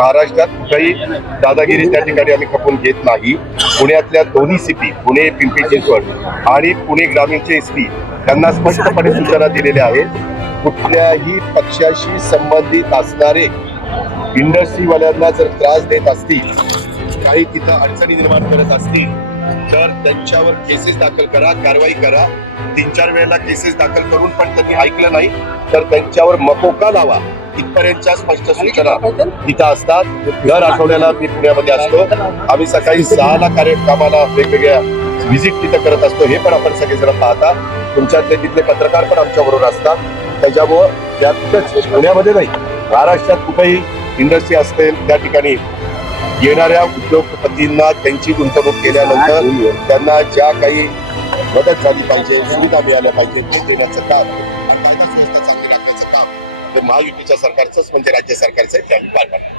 महाराष्ट्रात कुठेही दादागिरी त्या ठिकाणी आम्ही खपून घेत नाही. पुण्यातल्या दोन्ही सिटी, पुणे पिंपरी चिंचवड आणि पुणे ग्रामीणचे एसपी त्यांना स्पष्टपणे सूचना दिलेल्या आहेत. कुठल्याही पक्षाशी संबंधित असणारे इंडस्ट्रीवाल्यांना जर त्रास देत असतील, काही तिथं अडचणी निर्माण करत असतील तर त्यांच्यावर केसेस दाखल करा, कारवाई करा. 3-4 वेळेला केसेस दाखल करून पण त्यांनी ऐकलं नाही तर त्यांच्यावर मकोका लावा. इथपर्यंतच्या स्पष्ट सूचना तिथं असतात. दर आठवड्याला मी पुण्यामध्ये असतो. आम्ही सकाळी 6ला कार्यक्रमाला वेगवेगळ्या व्हिजिट तिथं करत असतो. हे पण आपण सगळेजण पाहता. तुमच्यातले तिथले पत्रकार पण आमच्याबरोबर असतात. त्याच्यामुळं त्यातच पुण्यामध्ये नाही, महाराष्ट्रात कुठेही इंडस्ट्री असतील त्या ठिकाणी येणाऱ्या उद्योगपतींना त्यांची गुंतवणूक केल्यानंतर त्यांना ज्या काही मदत झाली पाहिजे, सुविधा मिळाल्या पाहिजे ते देण्याचं काम, कायदा सुव्यवस्था चांगली राखण्याचं काम महायुतीच्या सरकारचंच म्हणजे राज्य सरकारचं आहे.